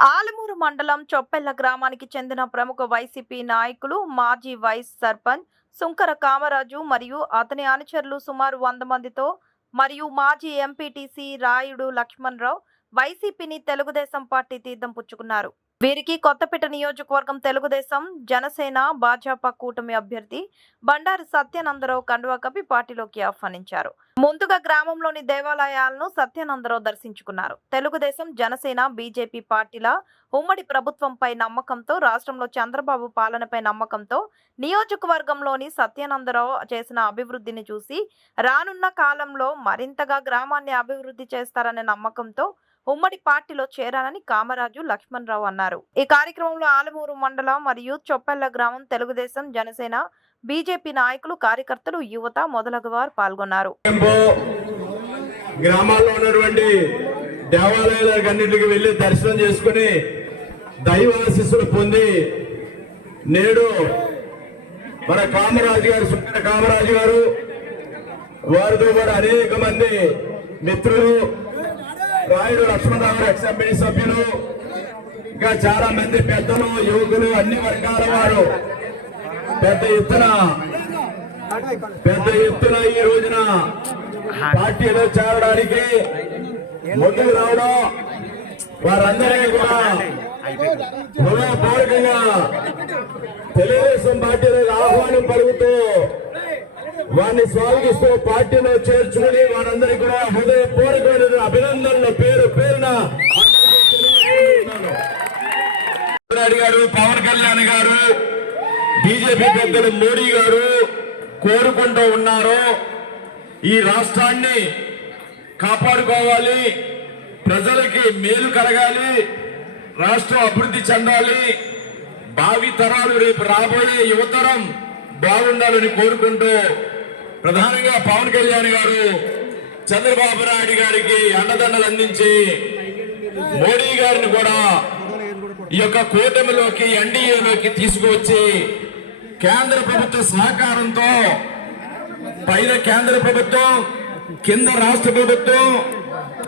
ఆలమూరు మండలం చొప్పెల్ల గ్రామానికి చెందిన ప్రముఖ వైసీపీ నాయకులు మాజీ వైస్ సర్పంచ్ సుంకర కామరాజు మరియు అతని అనుచరులు సుమారు వంద మందితో మరియు మాజీ ఎంపీటీసీ రాయుడు లక్ష్మణరావు వైసీపీని తెలుగుదేశం పార్టీ తీర్థం పుచ్చుకున్నారు. వీరికి కొత్తపేట నియోజకవర్గం తెలుగుదేశం జనసేన భాజపా కూటమి అభ్యర్థి బండారు సత్యానందరావు కండువా కప్పి పార్టీలోకి ఆహ్వానించారు. ముందుగా గ్రామంలోని దేవాలయాలను సత్యానందరావు దర్శించుకున్నారు. తెలుగుదేశం జనసేన బీజేపీ పార్టీల ఉమ్మడి ప్రభుత్వంపై నమ్మకంతో రాష్ట్రంలో చంద్రబాబు పాలనపై నమ్మకంతో నియోజకవర్గంలోని సత్యానందరావు చేసిన అభివృద్ధిని చూసి రానున్న కాలంలో మరింతగా గ్రామాన్ని అభివృద్ధి చేస్తారనే నమ్మకంతో ఉమ్మడి పార్టీలో చేరానని కామరాజు లక్ష్మణరావు అన్నారు. ఈ కార్యక్రమంలో ఆలమూరు మండలం మరియు చొప్పెళ్ళ గ్రామం తెలుగుదేశం జనసేన బీజేపీ నాయకులు కార్యకర్తలు యువత మొదలగు వారు పాల్గొన్నారు గ్రామాల్లో ఉన్నటువంటి దేవాలయాలకు వెళ్ళి దర్శనం చేసుకుని దైవాశిస్సులు పొంది నేడు మన కామరాజు గారు సుందర కామరాజు గారు వారితో అనేక మంది మిత్రులు రాయుడు లక్ష్మణరావు గారు ఎక్స్ఎంపీ సభ్యులు. ఇంకా చాలా మంది పెద్దలు యువకులు అన్ని వర్గాల వారు. పెద్ద ఎత్తున పెద్ద ఎత్తున ఈ రోజున పార్టీలో చేరడానికి ముందుకు రావడం వారందరికీ కూడా హృదయపూర్వకంగా తెలుగుదేశం పార్టీలకు ఆహ్వానం పలుకుతూ వారిని స్వాగతిస్తూ పార్టీలో చేర్చుకుని వారందరికీ కూడా హృదయపూర్వకమైన అభినందనలు. పేరు పేరున గారు పవన్ కళ్యాణ్ గారు బీజేపీ పెద్దలు మోడీ గారు కోరుకుంటూ ఉన్నారు. ఈ రాష్ట్రాన్ని కాపాడుకోవాలి ప్రజలకి మేలు కలగాలి రాష్ట్రం అభివృద్ధి చెందాలి. భావి తరాలు రేపు రాబోయే యువతరం బాగుండాలని కోరుకుంటూ ప్రధానంగా పవన్ కళ్యాణ్ గారు చంద్రబాబు నాయుడు గారికి అండదండలు అందించి మోడీ గారిని కూడా ఈ యొక్క కూటమిలోకి ఎన్డీఏలోకి తీసుకువచ్చి కేంద్ర ప్రభుత్వ సహకారంతో పైన కేంద్ర ప్రభుత్వం కింద రాష్ట్ర ప్రభుత్వం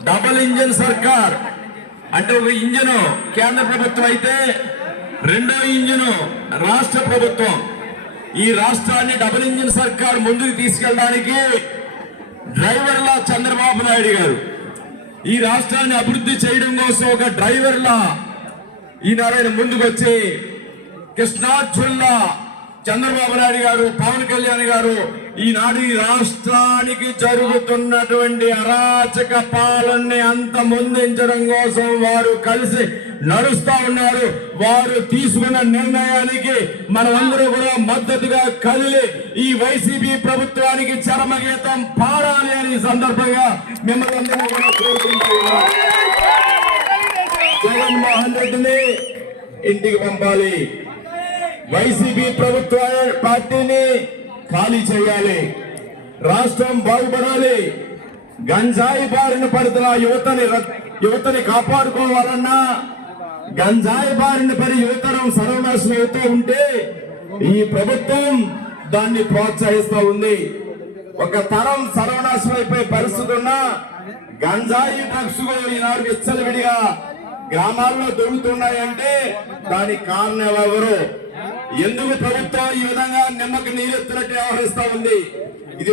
డబల్ ఇంజిన్ సర్కార్ అంటే ఒక ఇంజిన్ కేంద్ర ప్రభుత్వం అయితే రెండో ఇంజిన్ రాష్ట్ర ప్రభుత్వం. ఈ రాష్ట్రాన్ని డబుల్ ఇంజిన్ సర్కార్ ముందుకు తీసుకెళ్ళడానికి డ్రైవర్లా చంద్రబాబు నాయుడు గారు. ఈ రాష్ట్రాన్ని అభివృద్ధి చేయడం కోసం ఒక డ్రైవర్లా ఈనాడు ఆయన ముందుకు వచ్చి కృష్ణార్జున్లా చంద్రబాబు నాయుడు గారు పవన్ కళ్యాణ్ గారు ఈనాడు ఈ రాష్ట్రానికి జరుగుతున్నటువంటి అరాచక పాలనని అంత ముందించడం కోసం వారు కలిసి నడుస్తా ఉన్నారు. వారు తీసుకున్న నిర్ణయానికి మనమందరూ కూడా మద్దతుగా కదిలి ఈ వైసీపీ ప్రభుత్వానికి చరమగీతం పాడాలి అని సందర్భంగా మిమ్మల్ని అందరినీ కూడా జగన్మోహన్ రెడ్డిని ఇంటికి పంపాలి. వైసీపీ ప్రభుత్వ పార్టీని ఖాళీ చేయాలి. రాష్ట్రం బాగుపడాలి. గంజాయి బారిన పడుతున్న యువతని యువతని కాపాడుకోవాలన్నా గంజాయి బారిన పడి యువతరం సర్వనాశనం అవుతూ ఉంటే ఈ ప్రభుత్వం దాన్ని ప్రోత్సహిస్తూ ఉంది. ఒక తరం సర్వనాశనం అయిపోయే పరిస్థితి ఉన్నా గంజాయి డ్రగ్స్ ఈనాడు విచ్చలవిడిగా గ్రామాల్లో దొరుకుతున్నాయంటే దానికి కారణం ఎవరు? ఎందుకు ప్రభుత్వం ఈ విధంగా నిమ్మకి నీరెత్తినట్టు వ్యవహరిస్తా ఉంది? ఇది